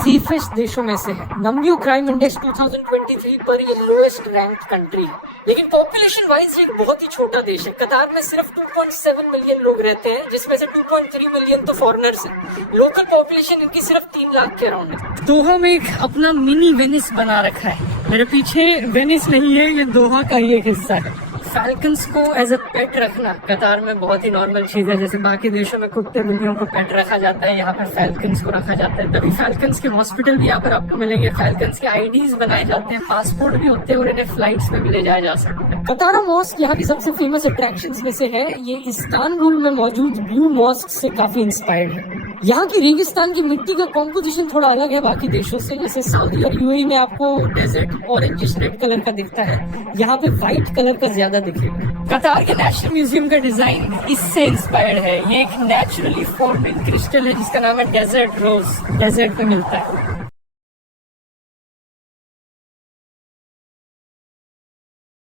Safest देशों में से है। नमव्यू क्राइम इंडेक्स 2023 पर ये लोएस्ट रैंक कंट्री है। लेकिन पॉपुलेशन वाइज ये बहुत ही छोटा देश है। कतार में सिर्फ 2.7 मिलियन लोग रहते हैं, जिसमें से 2.3 मिलियन तो फॉरेनर्स हैं। लोकल पॉपुलेशन इनकी सिर्फ 3 लाख के अराउंड है। दोहा में एक अपना मिनी वेनिस बना रखा है। मेरे पीछे वेनिस नहीं है, ये दोहा का ही एक हिस्सा है। फैल्कन्स को एज अ पेट रखना कतार में बहुत ही नॉर्मल चीज है। जैसे बाकी देशों में कुत्ते बिल्लियों को पेट रखा जाता है, यहाँ पर फैल्कन्स को रखा जाता है। तभी फैल्कन्स के हॉस्पिटल भी यहाँ पर आपको मिलेंगे। फैल्कन्स के आईडीज बनाए जाते हैं, पासपोर्ट भी होते हैं और इन्हें फ्लाइट्स पे भी ले जाया जा सकता है। कतारा मॉस्क यहाँ की सबसे फेमस अट्रैक्शंस में से है। ये इस्तानबुल में मौजूद ब्लू मॉस्क से काफी इंस्पायर्ड है। यहाँ की रेगिस्तान की मिट्टी का कॉम्पोजिशन थोड़ा अलग है बाकी देशों से। जैसे सऊदी और यूएई में आपको डेजर्ट ऑरेंजिश रेड कलर का दिखता है, यहाँ पे व्हाइट कलर का ज्यादा दिखेगा। कतार के नेशनल म्यूजियम का डिजाइन इससे इंस्पायर्ड है। ये एक नेचुरली फॉर्म्ड क्रिस्टल है जिसका नाम है डेजर्ट रोज, डेजर्ट में मिलता है।